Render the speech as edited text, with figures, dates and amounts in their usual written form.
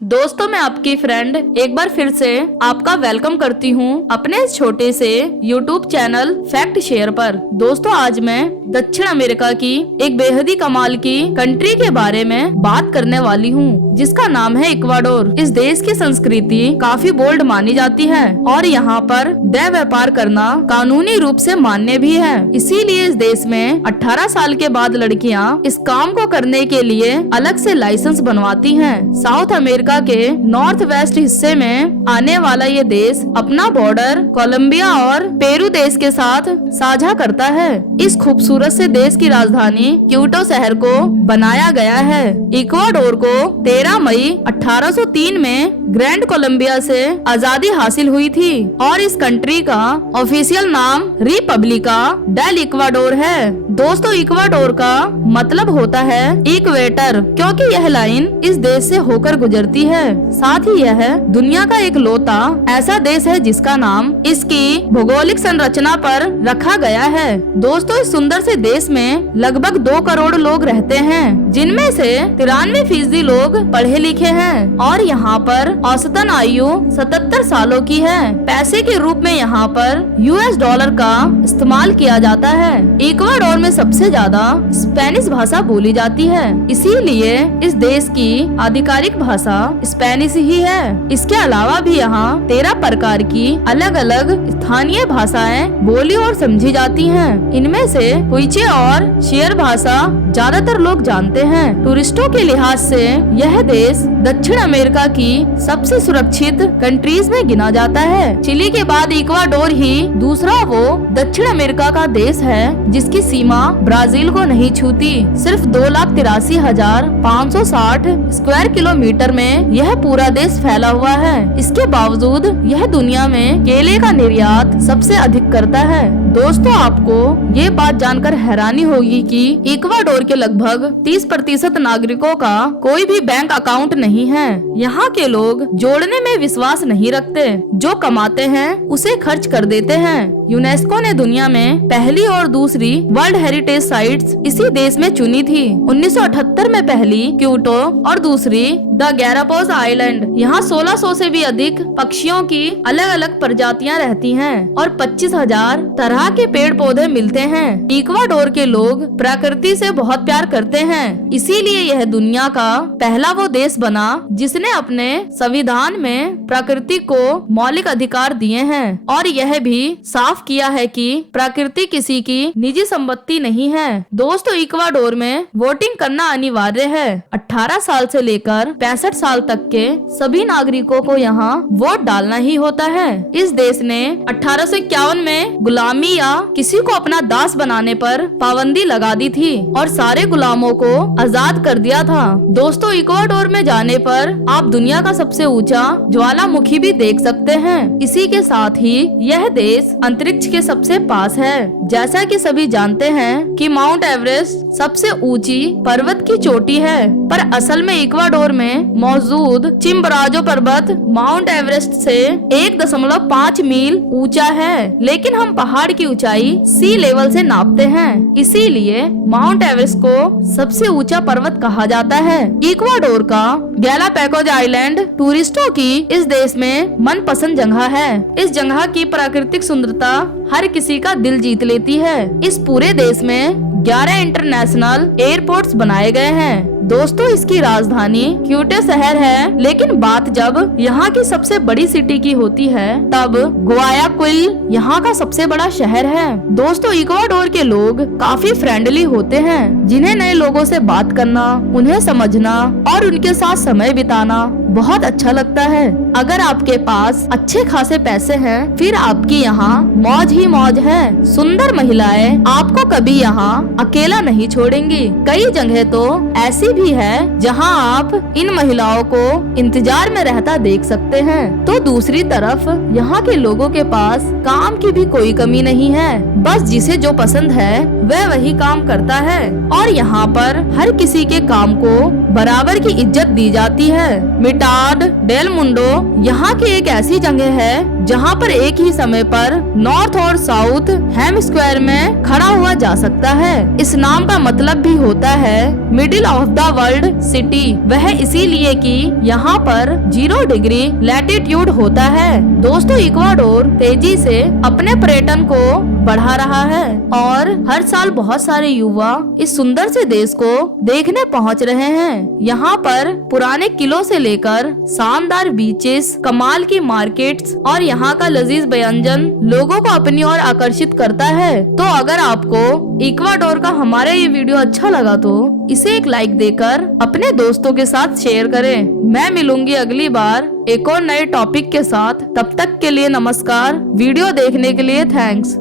दोस्तों मैं आपकी फ्रेंड एक बार फिर से आपका वेलकम करती हूँ अपने इस छोटे से YouTube चैनल फैक्ट शेयर पर। दोस्तों आज मैं दक्षिण अमेरिका की एक बेहद ही कमाल की कंट्री के बारे में बात करने वाली हूँ, जिसका नाम है इक्वाडोर। इस देश की संस्कृति काफी बोल्ड मानी जाती है और यहाँ पर दैव व्यापार करना कानूनी रूप से मान्य भी है। इसीलिए इस देश में 18 साल के बाद लड़कियाँ इस काम को करने के लिए अलग से लाइसेंस बनवाती हैं। साउथ अमेरिका के नॉर्थ वेस्ट हिस्से में आने वाला ये देश अपना बॉर्डर कोलंबिया और पेरू देश के साथ साझा करता है। इस खूबसूरत से देश की राजधानी क्यूटो शहर को बनाया गया है। इक्वाडोर को 13 मई 1803 में ग्रैंड कोलंबिया से आजादी हासिल हुई थी और इस कंट्री का ऑफिशियल नाम रिपब्लिका डेल इक्वाडोर है। दोस्तों इक्वाडोर का मतलब होता है इक्वेटर, क्योंकि यह लाइन इस देश से होकर गुजरती है। साथ ही यह दुनिया का एक लौता ऐसा देश है जिसका नाम इसकी भौगोलिक संरचना पर रखा गया है। दोस्तों इस सुंदर से देश में लगभग 2 करोड़ लोग रहते हैं, जिनमें से 93% लोग पढ़े लिखे हैं और यहाँ पर औसतन आयु 77 सालों की है। पैसे के रूप में यहाँ पर US डॉलर का इस्तेमाल किया जाता है। इक्वाडोर में सबसे ज्यादा स्पेनिश भाषा बोली जाती है, इसीलिए इस देश की आधिकारिक भाषा स्पेनिश ही है। इसके अलावा भी यहाँ 13 प्रकार की अलग अलग स्थानीय भाषाएं बोली और समझी जाती हैं। इनमें से क्विचे और शेयर भाषा ज्यादातर लोग जानते हैं। टूरिस्टों के लिहाज से यह देश दक्षिण अमेरिका की सबसे सुरक्षित कंट्रीज में गिना जाता है। चिली के बाद इक्वाडोर ही दूसरा वो दक्षिण अमेरिका का देश है जिसकी सीमा ब्राजील को नहीं छूती। सिर्फ 2,83,560 स्क्वायर किलोमीटर में यह पूरा देश फैला हुआ है। इसके बावजूद यह दुनिया में केले का निर्यात सबसे अधिक करता है। दोस्तों आपको ये बात जानकर हैरानी होगी कि इक्वाडोर के लगभग 30% नागरिकों का कोई भी बैंक अकाउंट नहीं है। यहाँ के लोग जोड़ने में विश्वास नहीं रखते, जो कमाते हैं उसे खर्च कर देते हैं। यूनेस्को ने दुनिया में पहली और दूसरी वर्ल्ड हेरिटेज साइट्स इसी देश में चुनी थी। 1978 में पहली क्यूटो और दूसरी द गैलापागोस आइलैंड। यहाँ 1600 से भी अधिक पक्षियों की अलग अलग प्रजातियाँ रहती हैं और 25,000 तरह के पेड़ पौधे मिलते हैं। इक्वाडोर के लोग प्रकृति से बहुत प्यार करते हैं, इसीलिए यह दुनिया का पहला वो देश बना जिसने अपने संविधान में प्रकृति को मौलिक अधिकार दिए हैं और यह भी साफ किया है कि प्रकृति किसी की निजी संपत्ति नहीं है। दोस्तों इक्वाडोर में वोटिंग करना अनिवार्य है। 18 साल से लेकर 65 साल तक के सभी नागरिकों को यहाँ वोट डालना ही होता है। इस देश ने 1851 में गुलामी या किसी को अपना दास बनाने पर पाबंदी लगा दी थी और सारे गुलामों को आजाद कर दिया था। दोस्तों इक्वाडोर में जाने पर आप दुनिया का सबसे ऊंचा ज्वालामुखी भी देख सकते हैं। इसी के साथ ही यह देश अंतरिक्ष के सबसे पास है। जैसा कि सभी जानते हैं कि माउंट एवरेस्ट सबसे ऊंची पर्वत की चोटी है, पर असल में इक्वाडोर में मौजूद चिम्बोराजो पर्वत माउंट एवरेस्ट से 1.5 मील ऊंचा है, लेकिन हम पहाड़ की ऊंचाई सी लेवल से नापते हैं, इसीलिए माउंट एवरेस्ट को सबसे ऊंचा पर्वत कहा जाता है। इक्वाडोर का गैलापागोस आइलैंड टूरिस्टों की इस देश में मनपसंद जगह है। इस जगह की प्राकृतिक सुंदरता हर किसी का दिल जीत लेती है। इस पूरे देश में 11 इंटरनेशनल एयरपोर्ट्स बनाए गए हैं। दोस्तों इसकी राजधानी क्यूटो शहर है, लेकिन बात जब यहाँ की सबसे बड़ी सिटी की होती है तब गुआयाक्विल यहाँ का सबसे बड़ा शहर है। दोस्तों इक्वाडोर के लोग काफी फ्रेंडली होते हैं, जिन्हें नए लोगों से बात करना, उन्हें समझना और उनके साथ समय बिताना बहुत अच्छा लगता है। अगर आपके पास अच्छे खासे पैसे हैं, फिर आपकी यहाँ मौज ही मौज है। सुंदर महिलाएं आपको कभी यहाँ अकेला नहीं छोड़ेंगी। कई जगह तो ऐसी भी है जहाँ आप इन महिलाओं को इंतजार में रहता देख सकते हैं। तो दूसरी तरफ यहाँ के लोगों के पास काम की भी कोई कमी नहीं है, बस जिसे जो पसंद है वह वही काम करता है और यहाँ पर हर किसी के काम को बराबर की इज्जत दी जाती है। मिटाड डेल मुंडो यहाँ की एक ऐसी जगह है जहाँ पर एक ही समय पर नॉर्थ और साउथ हेमस्क्वायर में खड़ा हुआ जा सकता है। इस नाम का मतलब भी होता है middle of the world city. वह इसीलिए कि यहाँ पर 0 डिग्री लैटिट्यूड होता है। दोस्तों, इक्वाडोर तेजी से अपने पर्यटन को बढ़ा रहा है और हर साल बहुत सारे युवा इस सुंदर से देश को देखने पहुंच रहे हैं। यहाँ पर पुराने किलों से लेकर शानदार बीचेस, कमाल की मार्केट्स और यहाँ का लजीज व्यंजन लोगों को अपनी ओर आकर्षित करता है। तो अगर आपको इक्वाडोर का हमारा ये वीडियो अच्छा लगा तो इसे एक लाइक देकर अपने दोस्तों के साथ शेयर करें। मैं मिलूंगी अगली बार एक और नए टॉपिक के साथ। तब तक के लिए नमस्कार। वीडियो देखने के लिए थैंक्स।